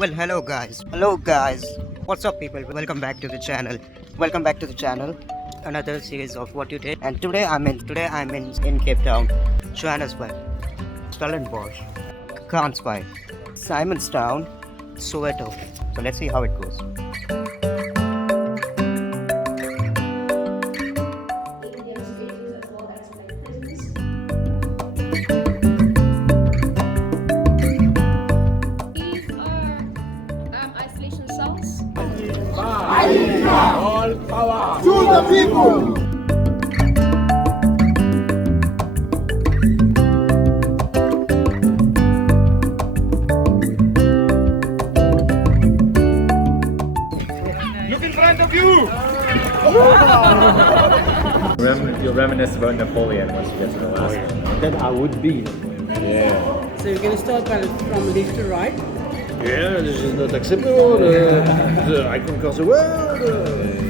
Well, hello guys, what's up people, welcome back to the channel, another series of what you did. And today I'm in Cape Town, Johannesburg, Stellenbosch, Gansbaai, Simonstown, Soweto. So let's see how it goes. Indian stages as well as like prisons. These are isolation cells. All power to the people. Look in front of you. You'll reminisce about Napoleon once you get to the last one. Then I would be. Yeah. So you're going to start from left to right? Yeah, this is not acceptable. I conquer the world.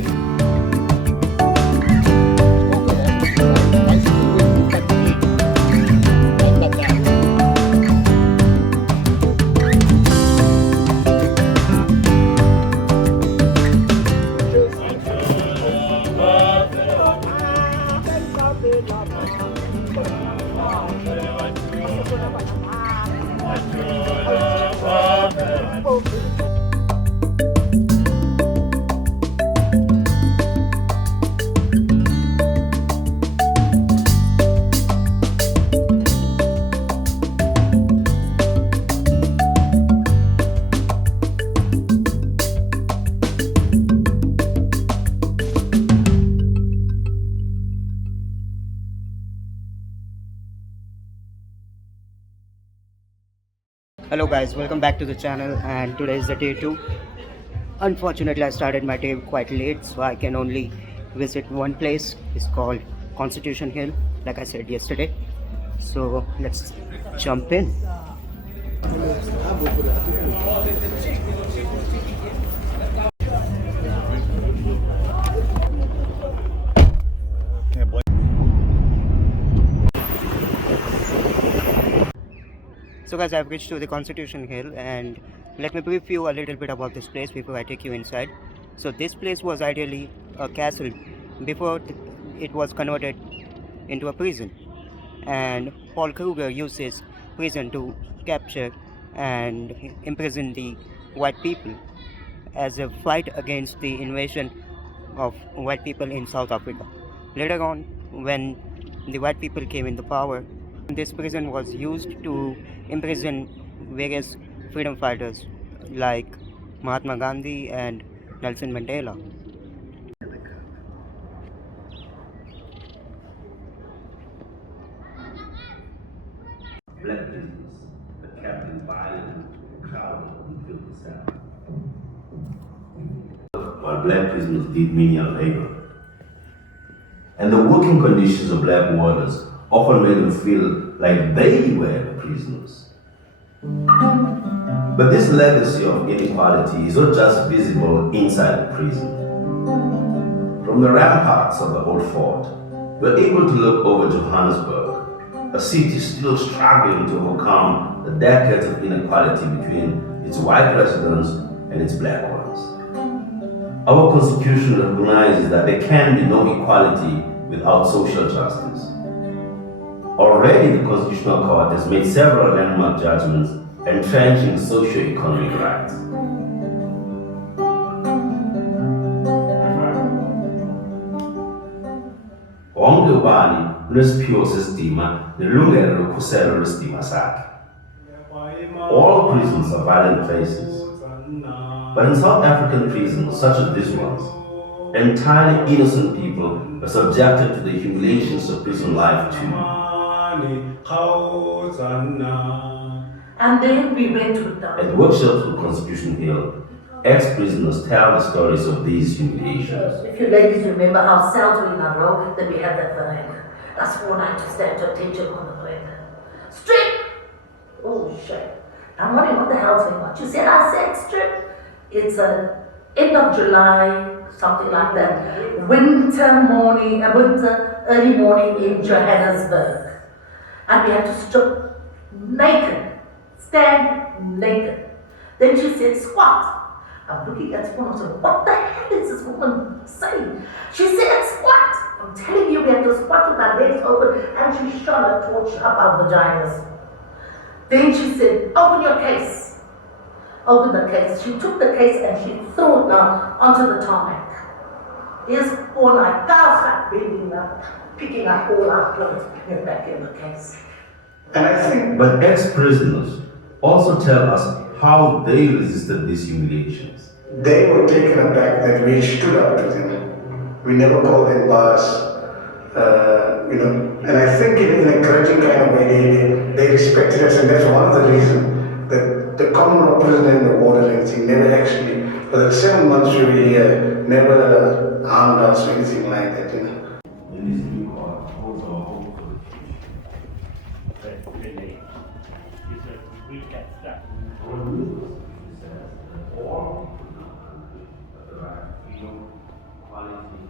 Hello guys, welcome back to the channel, and today is the day 2. Unfortunately, I started my day quite late, so I can only visit one place. It's called Constitution Hill, like I said yesterday. So let's jump in. So guys, I've reached to the Constitution Hill, and let me brief you a little bit about this place before I take you inside. So this place was ideally a castle before it was converted into a prison, and Paul Kruger used his prison to capture and imprison the white people as a fight against the invasion of white people in South Africa. Later on, when the white people came into power, this prison was used to imprison various freedom fighters like Mahatma Gandhi and Nelson Mandela. Black business, the captain violent, crowded, and filthy sound. While black prisoners did menial labor. And the working conditions of black warders often made them feel like they were the prisoners. But this legacy of inequality is not just visible inside the prison. From the ramparts of the old fort, we're able to look over Johannesburg, a city still struggling to overcome the decades of inequality between its white residents and its black ones. Our constitution recognizes that there can be no equality without social justice. Already the Constitutional Court has made several landmark judgments entrenching socio-economic rights. Wonke ubani unesiphiwo sesidima nelungelo lokhuselo lwesidima sakhe. All prisons are violent places, but in South African prisons, such as these ones, entirely innocent people are subjected to the humiliations of prison life too. And then we went with them. At workshops with Constitution Hill, ex-prisoners tell the stories of these humiliations. If you ladies remember our cells were in a row, then we had that veranda. I swore not to stand to attention on the veranda. Strip! Oh shit. I'm wondering what the hell's going on. You said I said strip? It's a end of July, something like that. Winter morning, early morning in Johannesburg. And we had to strip naked, stand naked. Then she said, squat. I'm looking at Spoon, I said, what the hell is this woman saying? She said, squat. I'm telling you, we have to squat with our legs open, and she shone a torch up our vaginas. Then she said, open your case. Open the case. She took the case and she threw it now onto the tarmac. Here's Spoon, I got bending up, picking up all our clothes, putting it back in the case. And I think, but ex-prisoners also tell us how they resisted these humiliations. They were taken aback that we stood up to them. We never called them boss, and I think in a grudging kind of way they respected us, and that's one of the reasons that the Commonwealth prisoner in the water agency never actually, for the 7 months we were here, never harmed us or anything like that, In this new court, holds our hope for the future. Or the right freedom, quality,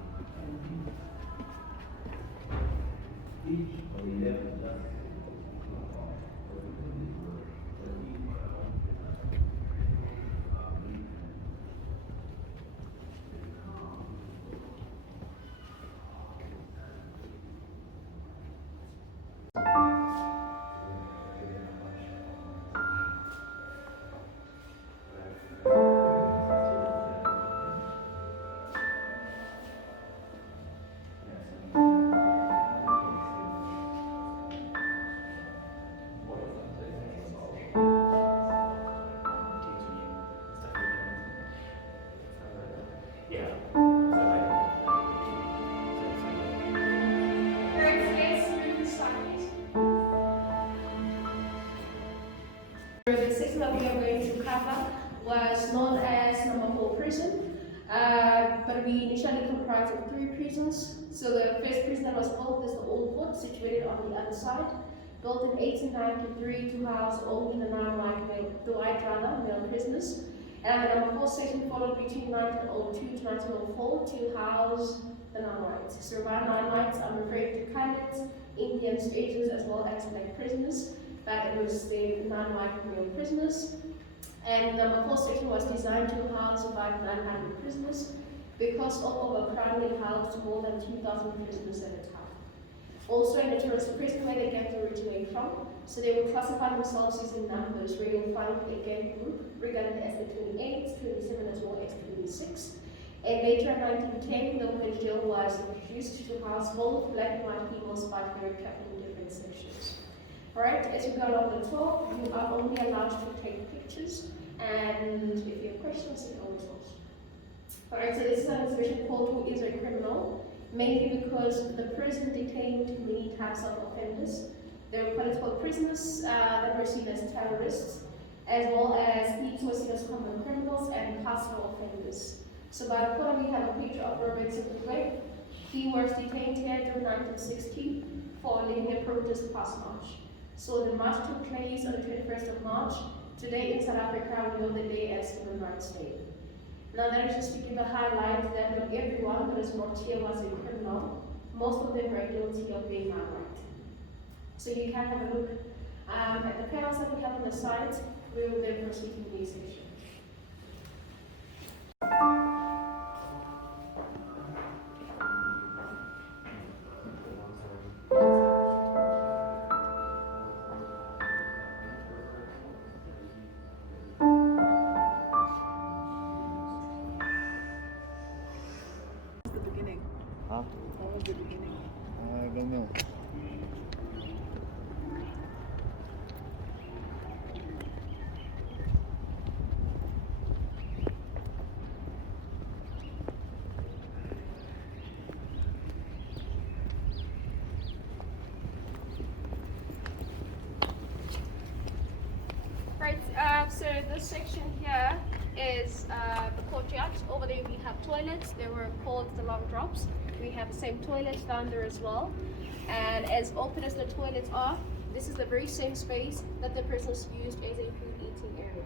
each of the 11 justices. The section that we are going to cover was known as number 4 prison, but we initially comprised of 3 prisons. So the first prison that was built is the Old Fort, situated on the other side, built in 1893 to house only the white male prisoners. And the number 4 section followed between 1902 to 1904 to house the non-whites. So by non-whites, I'm referring to coloureds, Indians, Asians, as well as black prisoners. But it was the non-white male prisoners. And number 4 section was designed to house about 900 prisoners because of overcrowding housed more than 2,000 prisoners at a time. Also in the tourist prison where the gangs originate from, so they will classify themselves using numbers where you'll find a gang group regarded as the 28, 27 as well as 26. And later in 1910, the women's jail was introduced to house both black and white females, but they were kept in different sections. Alright, as you go along the tour, you are only allowed to take pictures, and if you have questions, you can always ask. Alright, so this is an exhibition called Who is a Criminal? Mainly because the prison detained many types of offenders. There were political prisoners that were seen as terrorists, as well as these were seen as common criminals and pastoral offenders. So by the corner we have a picture of Robert Simonstown. He was detained here during 1960 for leading a protest past March. So the march took place on the 21st of March. Today in South Africa, we know the day as Human Rights Day. Now that is just to give a highlight that not everyone that is brought here was a criminal. Most of them were guilty of being non-white. So you can have a look at the panels that we have on the site. We will then proceed to the section. I don't know. Right, so this section here is the courtyard. Over there we have toilets. They were called the long drops. We have the same toilets down there as well. And as open as the toilets are, this is the very same space that the prisoners used as a food eating area.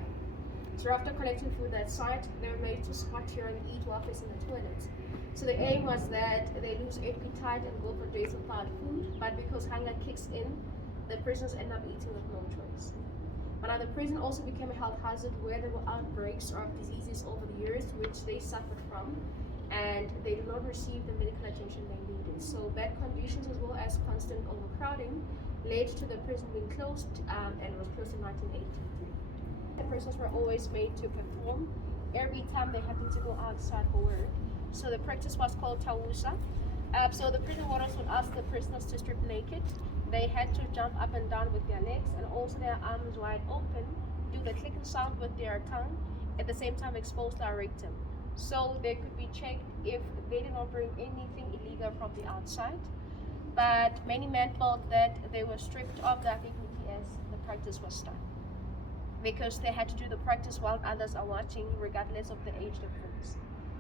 So after collecting food at site, they were made to squat here and eat while facing the toilets. So the aim was that they lose appetite and go for days without food, but because hunger kicks in, the prisoners end up eating with no choice. But now the prison also became a health hazard where there were outbreaks of diseases over the years which they suffered from, and they did not receive the medical attention they needed. So bad conditions as well as constant overcrowding led to the prison being closed, and it was closed in 1983. The prisoners were always made to perform every time they happened to go outside for work. So the practice was called tawusa. So the prison wardens would ask the prisoners to strip naked. They had to jump up and down with their legs and also their arms wide open, do the clicking sound with their tongue, at the same time expose their rectum. So they could be checked if they did not bring anything illegal from the outside. But many men felt that they were stripped of their dignity as the practice was done, because they had to do the practice while others are watching, regardless of the age difference.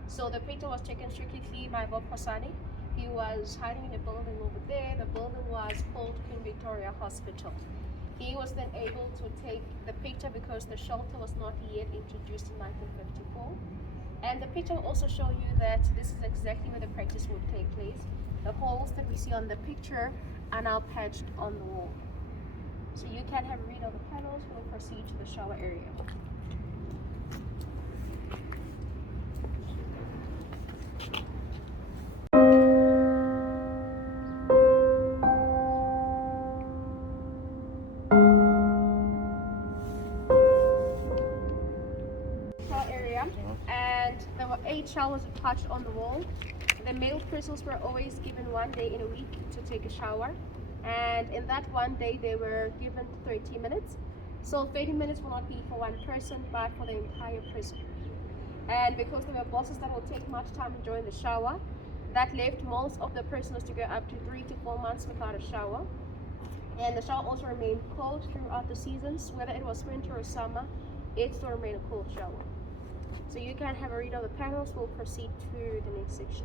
So the picture was taken strictly clean by Bob Kosani. He was hiding in a building over there. The building was called Queen Victoria Hospital. He was then able to take the picture because the shelter was not yet introduced in 1954. And the picture will also show you that this is exactly where the practice would take place. The holes that we see on the picture are now patched on the wall. So you can have a read of the panels. We'll proceed to the shower area. Shower area, and there were 8 showers attached on the wall. The male prisoners were always given 1 day in a week to take a shower. And in that 1 day they were given 30 minutes. So 30 minutes will not be for one person but for the entire prison. And because there were bosses that will take much time during the shower, that left most of the prisoners to go up to 3 to 4 months without a shower. And the shower also remained cold throughout the seasons, whether it was winter or summer, it still remained a cold shower. So you can have a read of the panels. We'll proceed to the next section.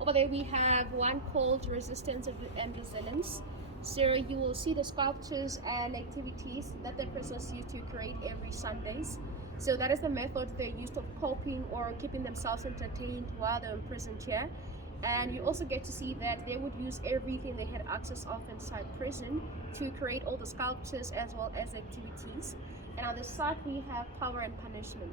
Over there we have one called Resistance and Resilience. So you will see the sculptures and activities that the prisoners use to create every Sundays. So that is the method they used of coping or keeping themselves entertained while they're imprisoned here. And you also get to see that they would use everything they had access of inside prison to create all the sculptures as well as activities. And on the side we have Power and Punishment.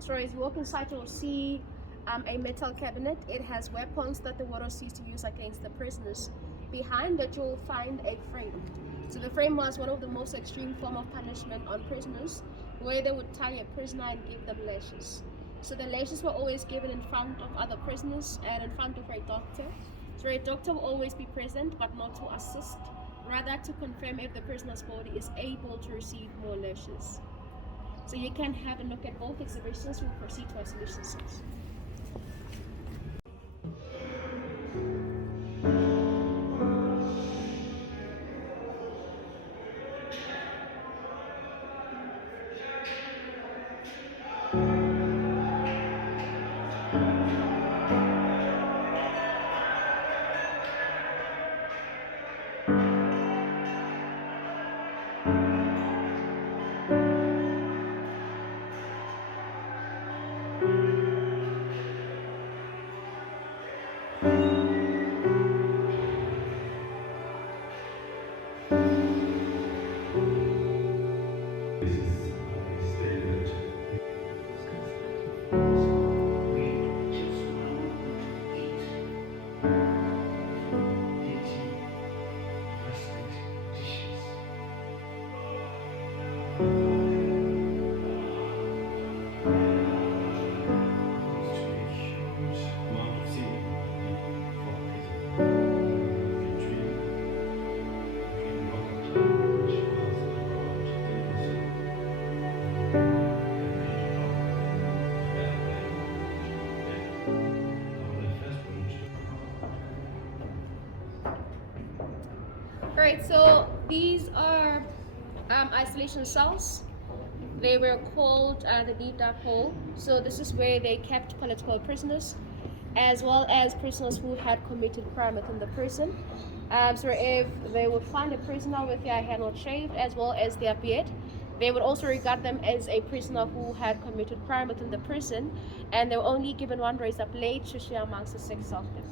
So as you walk inside you will see a metal cabinet. It has weapons that the warders used to use against the prisoners. Behind it you'll find a frame. So the frame was one of the most extreme form of punishment on prisoners, where they would tie a prisoner and give them lashes. So the lashes were always given in front of other prisoners and in front of a doctor. So a doctor will always be present but not to assist, rather to confirm if the prisoner's body is able to receive more lashes. So you can have a look at both exhibitions. We'll proceed to isolation cells. Alright, so these are isolation cells. They were called the deep dark hole. So this is where they kept political prisoners, as well as prisoners who had committed crime within the prison. So if they would find a prisoner with their hair not shaved, as well as their beard, They would also regard them as a prisoner who had committed crime within the prison, and they were only given one razor blade to share amongst the six of them.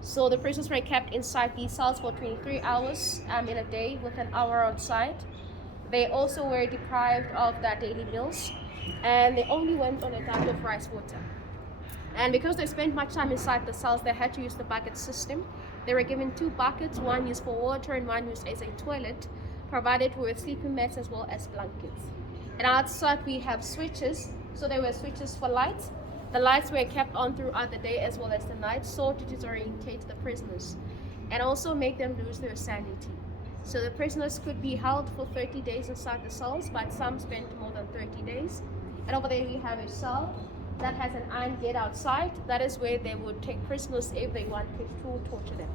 So the prisoners were kept inside these cells for 23 hours in a day with an hour outside. They also were deprived of their daily meals, and they only went on a diet of rice water. And because they spent much time inside the cells, they had to use the bucket system. They were given 2 buckets, one used for water and one used as a toilet, provided with sleeping mats as well as blankets. And outside we have switches, so there were switches for lights. The lights were kept on throughout the day as well as the night, so to disorientate the prisoners and also make them lose their sanity. So the prisoners could be held for 30 days inside the cells, but some spent more than 30 days. And over there we have a cell that has an iron gate outside. That is where they would take prisoners if they wanted to torture them.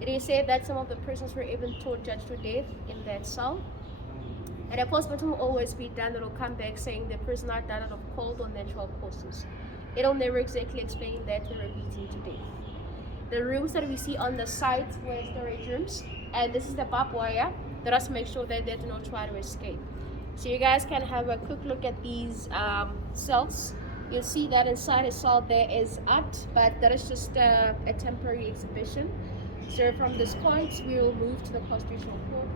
It is said that some of the prisoners were even tortured to death in that cell. And a postmortem will always be done that will come back saying the prisoner died out of cold or natural causes. It'll never exactly explain that they were beaten to death. The rooms that we see on the side were storage rooms, and this is the barbed wire. Let us make sure that they do not try to escape. So you guys can have a quick look at these cells. You'll see that inside a cell there is art, but that is just a temporary exhibition. So from this point, we will move to the Constitutional Court.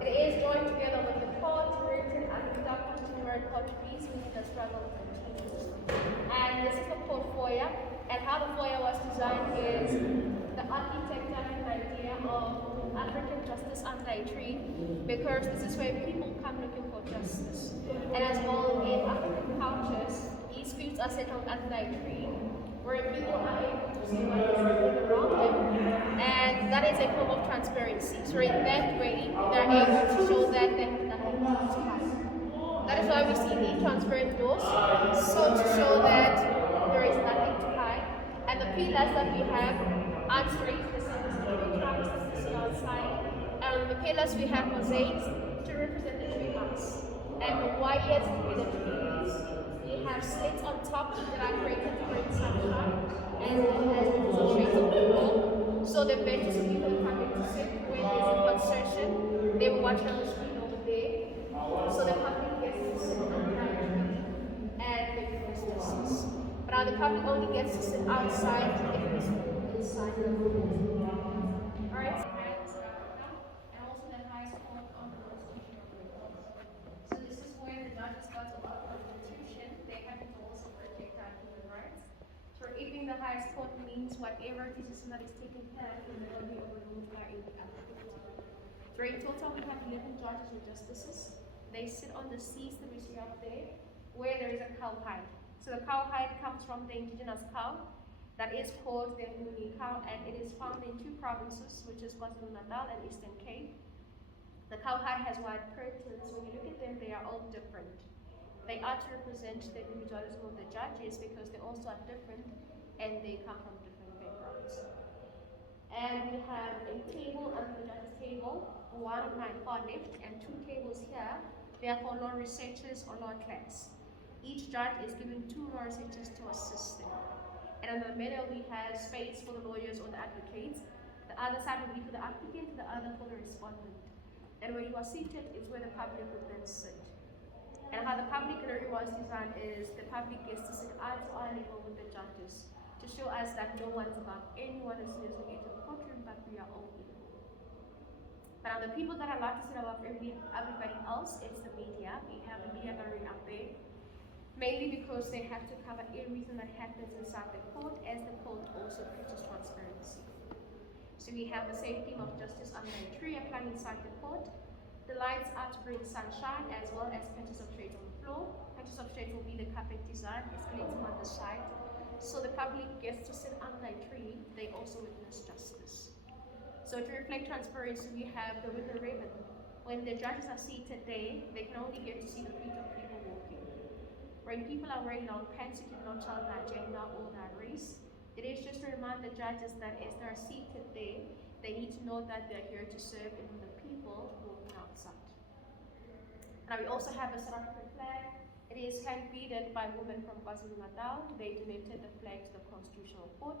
It is joined together with the court, written and conducted in word Portuguese, meaning the struggle continues. And this is the court foyer, and how the foyer was designed is the architect had an idea of African justice under a tree, because this is where people come looking for justice. And as well, in African cultures, these fields are settled under a tree, where people are able to see what is happening around them, and that is a form of transparency. So in that way, they're able to show that they have nothing to hide. That is why we see the transparent doors, so to show that there is nothing to hide. And the pillars that we have are straight, the same as the tree trunks that we see outside. And on the pillars we have mosaics to represent the tree trunks. And the wires with the trees. We have slits on top that are created to bring sunshine, as well as shades on the wall. So the benches of people come in to sit when there's a concession. They will watch on the screen over there. So the public gets to sit on the tree and make justice. But now the public only gets to sit outside if it's inside the room. Alright? And also the highest court on the constitutional court. So this is where the judges got a lot of constitution. They have to also protect our human rights. So even the highest court means whatever decision that is taken here will not be overruled by any other court. So in total we have 11 judges and justices. They sit on the seats that we see up there, where there is a cowhide. So the cowhide comes from the indigenous cow that is called the Nguni cow, and it is found in 2 provinces, which is KwaZulu-Natal and Eastern Cape. The cowhide has white curtains. When you look at them, they are all different. They are to represent the individualism of the judges because they also are different and they come from different backgrounds. And we have a table under the judge's table, one on my far left, and 2 tables here. They are for law researchers or law class. Each judge is given 2 law researchers to assist them. And in the middle we have space for the lawyers or the advocates. The other side will be for the applicant, the other for the respondent. And where you are seated is where the public would then sit. And how the public gallery was designed is the public gets to sit eye to eye level with the judges to show us that no one is above anyone as soon as we enter the courtroom, but we are all equal. But the people that are allowed to sit above everybody else, it's the media. We have the media gallery up there, mainly because they have to cover everything that happens inside the court, as the court also preaches transparency. So we have the same theme of justice under a tree applying inside the court. The lights are to bring sunshine, as well as patches of shades on the floor. Patches of shades will be the carpet design, escalating on the side. so the public gets to sit under a tree, they also witness justice. So to reflect transparency, we have the wicker ribbon. When the judges are seated there, they can only get to see the feet of people walking. When people are wearing long pants, you cannot tell their gender or their race. It is just to remind the judges that as they're seated there, they need to know that they're here to serve even the people walking outside. Now we also have a South African flag. It is hand-beaded by women from KwaZulu-Natal. They donated the flag to the Constitutional Court.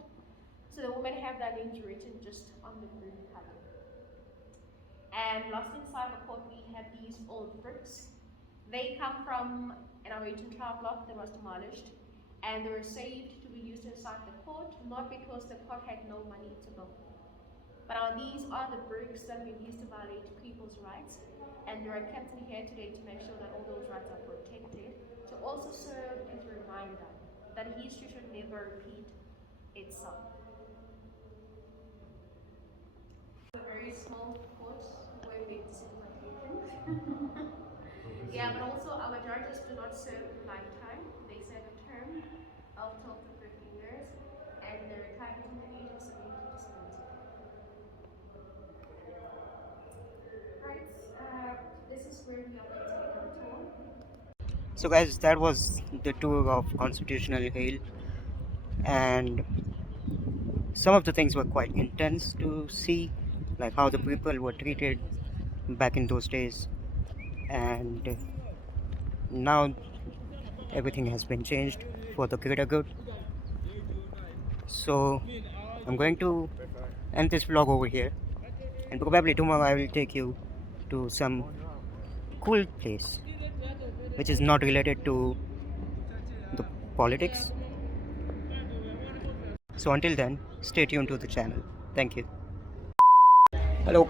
So the women have their names written just on the green color. And last inside the court, we have these old bricks. They come from an Norwegian tribe block that was demolished, and they were saved to be used inside the court, not because the court had no money to build. But now these are the bricks that we used to violate people's rights, and they are kept in here today to make sure that all those rights are protected, to also serve as a reminder that history should never repeat itself. A very small court where we make decisions on occasions. Yeah, but also our judges do not serve lifetime. They serve a term of 12 to 15 years, and they retire between the age of 70 to 70. Right, this is where we are going to take our tour. So guys, that was the tour of Constitutional Hill, and some of the things were quite intense to see, like how the people were treated back in those days, and now everything has been changed for the greater good. So I'm going to end this vlog over here, and probably tomorrow I will take you to some cool place which is not related to the politics. So until then, stay tuned to the channel. Thank you. Hello.